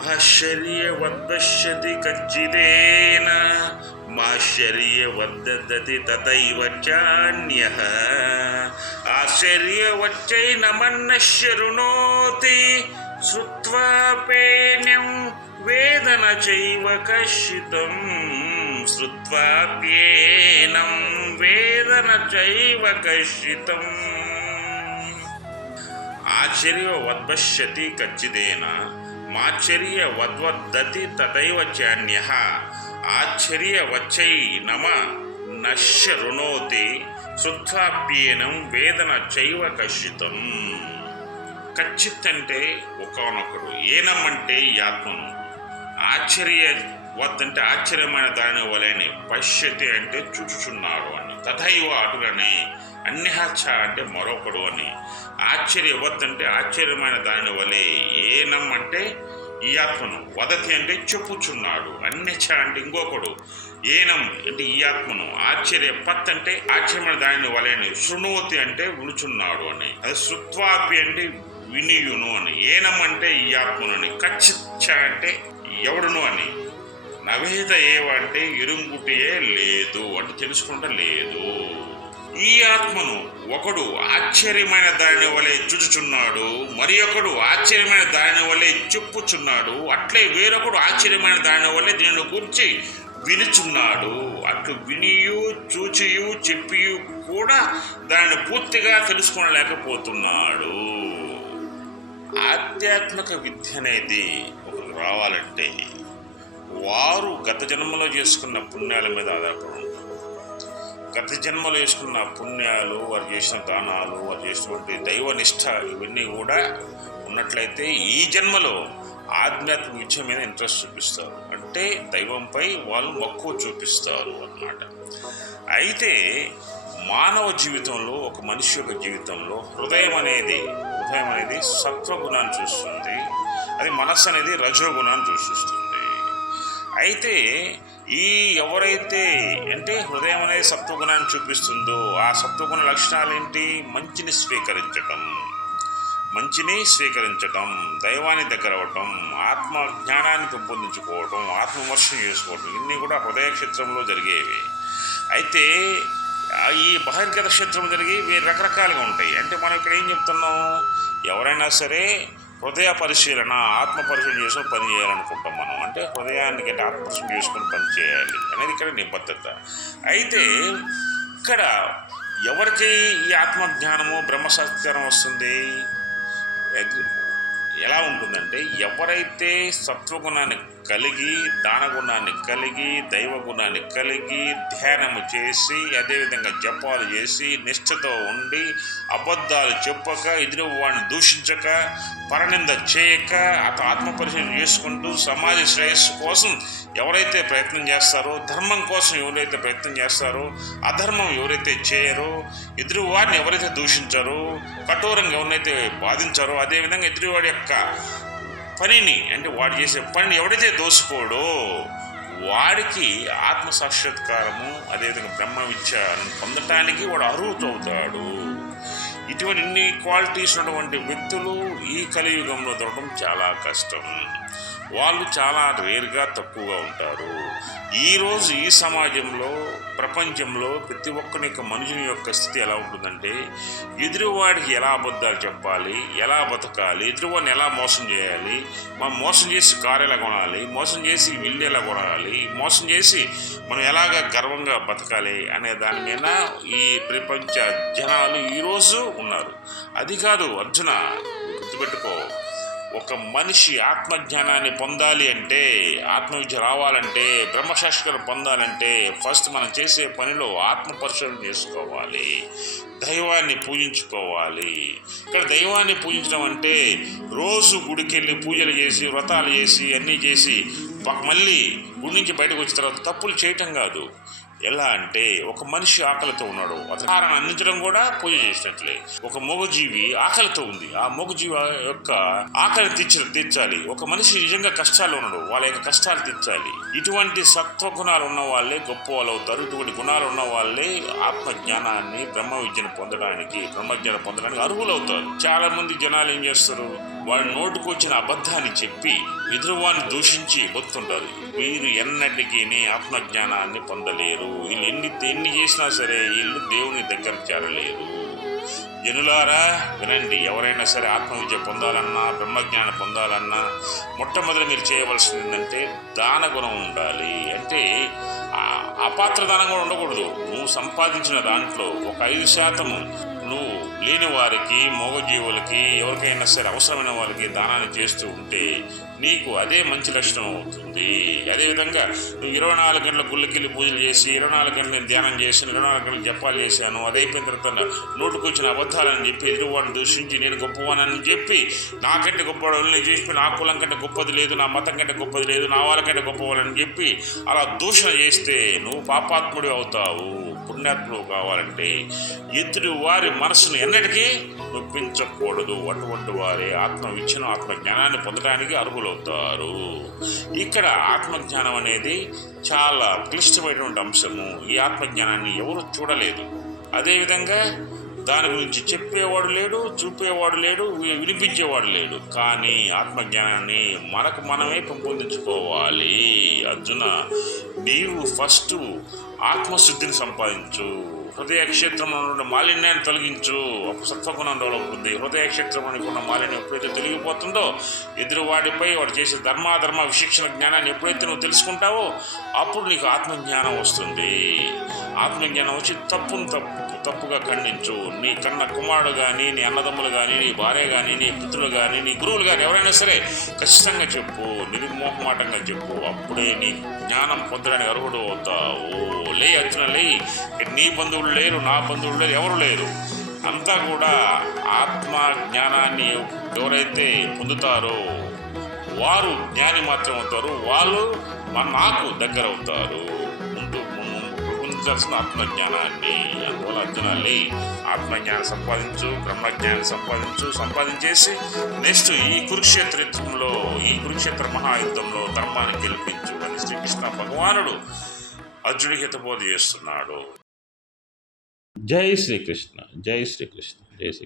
ఆశ్చర్యవద్పశ్యతి కచ్చిదేన మాశ్చర్యవద్దతి తథైవ చాన్యః ఆశ్చర్యవచ్చైనమన్న శృణోతి శ్రుత్వాపేన్యం వేదన చైవ కశ్చితం శ్రుత్వాప్యేనం వేదన చైవ కశ్చితం. ఆశ్చర్యవద్పశ్యతి కచ్చిదేన మాశ్చర్యవద్వద్దతి తథైవ చాన్యః ఆశ్చర్యవచ్చైనమ నశృణోతి శ్రుత్వాప్యేనం వేదన చైవ కశ్చితం. కచ్చిత్ అంటే ఒకనొకడు, ఏనం అంటే ఈ ఆత్మను, ఆశ్చర్యవద్దంటే ఆశ్చర్యమైన దాని వలెని, పశ్యతి అంటే చూచుచున్నాడు అని, తథైవ అటులనే, అన్యహ అంటే మరొకడు అని, ఆశ్చర్యవద్దంటే ఆశ్చర్యమైన దాని వలె, ఏనం అంటే ఈ ఆత్మను, వదతి అంటే చెప్పుచున్నాడు, అన్యచ అంటే ఇంకొకడు, ఏనం అంటే ఈ ఆత్మను, ఆశ్చర్యపత్ అంటే ఆశ్చర్యమైన దాని వలెని, శృణోతి అంటే వినుచున్నాడు అని, అది శృత్వాపి అంటే వినియును అని, ఏనం అంటే ఈ ఆత్మను అని, కచ్చిచ్చ అంటే ఎవడును అని, నవేద ఏవ అంటే ఎరుంగుటియే లేదు అంటే తెలుసుకుంటా లేదు. ఈ ఆత్మను ఒకడు ఆశ్చర్యమైన దాని వలె చూచుచున్నాడు, మరి ఒకడు ఆశ్చర్యమైన దాని వలె చెప్పుచున్నాడు, అట్లే వేరొకడు ఆశ్చర్యమైన దాని వలె దీనిని గురించి వినుచున్నాడు. అట్లు వినియు చూచియు చెప్పియు కూడా దాన్ని పూర్తిగా తెలుసుకోలేకపోతున్నాడు. ఆధ్యాత్మిక విద్య అనేది ఒకరికి రావాలంటే వారు గత జన్మలో చేసుకున్న పుణ్యాల మీద ఆధారపడి ఉంటారు. గత జన్మలో చేసుకున్న పుణ్యాలు, వారు చేసిన దానాలు, వారు చేసినటువంటి దైవనిష్ట ఇవన్నీ కూడా ఉన్నట్లయితే ఈ జన్మలో ఆధ్యాత్మిక విద్య మీద ఇంట్రెస్ట్ చూపిస్తారు, అంటే దైవంపై వాళ్ళు మక్కువ చూపిస్తారు అన్నమాట. అయితే మానవ జీవితంలో, ఒక మనిషి యొక్క జీవితంలో హృదయం అనేది సత్వగుణాన్ని చూస్తుంది, అది మనస్సు అనేది రజోగుణాన్ని చూస్తుంది. అయితే ఈ ఎవరైతే అంటే హృదయం అనేది సత్వగుణాన్ని చూపిస్తుందో ఆ సత్వగుణ లక్షణాలు ఏంటి? మంచిని స్వీకరించటం, దైవాన్ని దగ్గర అవ్వటం, ఆత్మ జ్ఞానాన్ని పెంపొందించుకోవటం, ఆత్మవిమర్శనం చేసుకోవటం, ఇవన్నీ కూడా హృదయ క్షేత్రంలో జరిగేవి. అయితే ఈ బహిర్గత క్షేత్రం జరిగి వేరు రకరకాలుగా ఉంటాయి. అంటే మనం ఇక్కడ ఏం చెప్తున్నాం, ఎవరైనా సరే హృదయ పరిశీలన, ఆత్మ పరిశీలన చేసుకొని పని చేయాలనుకుంటాం మనం. అంటే హృదయానికి అంటే ఆత్మ పరిశీలన చేసుకొని పని చేయాలి అనేది ఇక్కడ నిబద్ధత. అయితే ఇక్కడ ఎవరికి ఈ ఆత్మజ్ఞానము బ్రహ్మసత్యానం వస్తుంది? ఎలా ఉంటుందంటే ఎవరైతే సత్వగుణాన్ని కలిగి, దానగుణాన్ని కలిగి, దైవగుణాన్ని కలిగి, ధ్యానము చేసి, అదేవిధంగా జపాలు చేసి, నిష్ఠతో ఉండి, అబద్ధాలు చెప్పక, ఎదురు వాడిని దూషించక, పరనింద చేయక, ఆత్మపరిశీలన చేసుకుంటూ సమాజ శ్రేయస్సు కోసం ఎవరైతే ప్రయత్నం చేస్తారో, ధర్మం కోసం ఎవరైతే ప్రయత్నం చేస్తారో, అధర్మం ఎవరైతే చేయరో, ఎదురువాడిని ఎవరైతే దూషించారో, కఠోరంగా ఎవరైతే బాధించారో, అదేవిధంగా ఎదురువాడి యొక్క పనిని అంటే వాడు చేసే పనిని ఎవడైతే దోసుకోడో వాడికి ఆత్మ సాక్షాత్కారము, అదేవిధంగా బ్రహ్మ విద్యను పొందటానికి వాడు అర్హుతవుతాడు. ఇటువంటి ఇన్ని క్వాలిటీస్ ఉన్నటువంటి వ్యక్తులు ఈ కలియుగంలో దొరకడం చాలా కష్టం. వాళ్ళు చాలా రేర్గా తక్కువగా ఉంటారు. ఈరోజు ఈ సమాజంలో, ప్రపంచంలో ప్రతి ఒక్కరి యొక్క మనుషుని యొక్క స్థితి ఎలా ఉంటుందంటే ఎదురువాడికి ఎలా అబద్ధాలు చెప్పాలి, ఎలా బతకాలి, ఎదురువాడిని ఎలా మోసం చేయాలి, మనం మోసం చేసి కారు ఎలా కొనాలి, మోసం చేసి ఇల్లు ఎలా కొనాలి, మోసం చేసి మనం ఎలాగ గర్వంగా బతకాలి అనే దాని మీద ఈ ప్రపంచ జనాలు ఈరోజు ఉన్నారు. అది కాదు అర్జున, గుర్తుపెట్టుకో, ఒక మనిషి ఆత్మజ్ఞానాన్ని పొందాలి అంటే, ఆత్మవిద్య రావాలంటే, బ్రహ్మశాస్త్రం పొందాలంటే ఫస్ట్ మనం చేసే పనిలో ఆత్మ పరిశీలన చేసుకోవాలి, దైవాన్ని పూజించుకోవాలి. ఇక్కడ దైవాన్ని పూజించడం అంటే రోజు గుడికెళ్ళి పూజలు చేసి, వ్రతాలు చేసి, అన్నీ చేసి మళ్ళీ గుడి నుంచి బయటకు వచ్చిన తర్వాత తప్పులు చేయటం కాదు. ఎలా అంటే ఒక మనిషి ఆకలితో ఉన్నాడు, ఆహారాన్ని అందించడం కూడా పూజ చేసినట్లే. ఒక మూగజీవి ఆకలితో ఉంది, ఆ మూగజీవి యొక్క ఆకలి తీర్చాలి. ఒక మనిషి నిజంగా కష్టాలు ఉన్నాడు, వాళ్ళ యొక్క కష్టాలు తీర్చాలి. ఇటువంటి సత్వ గుణాలు ఉన్న వాళ్ళే గొప్ప వాళ్ళు అవుతారు. ఇటువంటి గుణాలు ఉన్న వాళ్ళే ఆత్మ జ్ఞానాన్ని, బ్రహ్మ విద్యను పొందడానికి, బ్రహ్మజ్ఞానం పొందడానికి అర్హులు అవుతారు. చాలా మంది జనాలు ఏం చేస్తారు, వాడి నోటుకు వచ్చిన అబద్ధాన్ని చెప్పి ఎదురువాన్ని దూషించి బతుకుంటారు. వీరు ఎన్నటికీ ఆత్మజ్ఞానాన్ని పొందలేరు. వీళ్ళు ఎన్ని చేసినా సరే వీళ్ళు దేవుని దగ్గర చేరలేరు. జనులారా వినండి, ఎవరైనా సరే ఆత్మవిద్య పొందాలన్నా బ్రహ్మజ్ఞానం పొందాలన్నా మొట్టమొదటి మీరు చేయవలసింది ఏంటంటే దాన గుణం ఉండాలి. అంటే అపాత్ర దానం కూడా ఉండకూడదు. నువ్వు సంపాదించిన దాంట్లో ఒక 5% నువ్వు లేని వారికి, మూగజీవులకి, ఎవరికైనా సరే అవసరమైన వారికి దానాన్ని చేస్తూ ఉంటే నీకు అదే మంచి లక్షణం అవుతుంది. అదేవిధంగా నువ్వు 24 గంటల గుళ్ళకెళ్ళి పూజలు చేసి 24 గంటలు నేను ధ్యానం చేశాను, 24 గంటలు జపాలు చేశాను, అది అయిపోయిన తర్వాత నోటుకు వచ్చిన అబద్ధాలని చెప్పి ఎదురువాడిని దూషించి నేను గొప్పవానని చెప్పి నాకంటే గొప్పవాళ్ళని చెప్పి నా కులం కంటే గొప్పది లేదు, నా మతం కంటే గొప్పది లేదు, నా వాళ్ళకంటే గొప్పవాళ్ళని చెప్పి అలా దూషణ చేస్తే నువ్వు పాపాత్ముడి అవుతావు. పుణ్యాత్ముడు కావాలంటే ఎదుటి వారి మనసును ఎన్నటికీ నొప్పించకూడదు. అటువంటి వారే ఆత్మవిద్యను ఆత్మజ్ఞానాన్ని పొందడానికి అర్హులవుతారు. ఇక్కడ ఆత్మజ్ఞానం అనేది చాలా క్లిష్టమైనటువంటి అంశము. ఈ ఆత్మజ్ఞానాన్ని ఎవరు చూడలేదు. అదేవిధంగా దాని గురించి చెప్పేవాడు లేడు, చూపేవాడు లేడు, వినిపించేవాడు లేడు. కానీ ఆత్మజ్ఞానాన్ని మనకు మనమే పెంపొందించుకోవాలి. అర్జున, నీవు ఫస్ట్ ఆత్మశుద్ధిని సంపాదించు. హృదయ క్షేత్రంలో ఉన్న మాలిన్యాన్ని తొలగించు. సత్వగుణం డెవలప్ అవుతుంది. హృదయ క్షేత్రంలోనికి ఉన్న మాలిన్యం ఎప్పుడైతే తొలగిపోతుందో ఎదురువాడిపై వాడు చేసే ధర్మాధర్మ విశిక్షణ జ్ఞానాన్ని ఎప్పుడైతే నువ్వు తెలుసుకుంటావో అప్పుడు నీకు ఆత్మజ్ఞానం వస్తుంది. ఆత్మజ్ఞానం వచ్చి తప్పుగా ఖండించు. నీ కన్న కుమారుడు కానీ, నీ అన్నదమ్ములు కానీ, నీ భార్య కానీ, నీ పుత్రులు కానీ, నీ గురువులు కానీ ఎవరైనా సరే ఖచ్చితంగా చెప్పు, నిర్మోహమాటంగా చెప్పు. అప్పుడే నీ జ్ఞానం పొందడానికి అర్హుడు అవుతావు. లే అర్జున లే, నీ బంధువులు లేరు, నా బంధువులు లేరు, ఎవరు లేరు. అంతా కూడా ఆత్మ జ్ఞానాన్ని ఎవరైతే పొందుతారో వారు జ్ఞాని మాత్రం అవుతారు. వాళ్ళు నాకు దగ్గర అవుతారు. పొందాల్సిన ఆత్మజ్ఞానాన్ని. అందువల్ల అర్జునాన్ని ఆత్మజ్ఞానం సంపాదించు, బ్రహ్మజ్ఞానం సంపాదించేసి నెక్స్ట్ ఈ కురుక్షేత్ర యుద్ధంలో, ఈ కురుక్షేత్ర మహాయుద్ధంలో ధర్మాన్ని గెలిపించు అని శ్రీకృష్ణ భగవానుడు అర్జునుడికి హితబోధ చేస్తున్నాడు. జై శ్రీకృష్ణ, జై శ్రీకృష్ణ, జై శ్రీ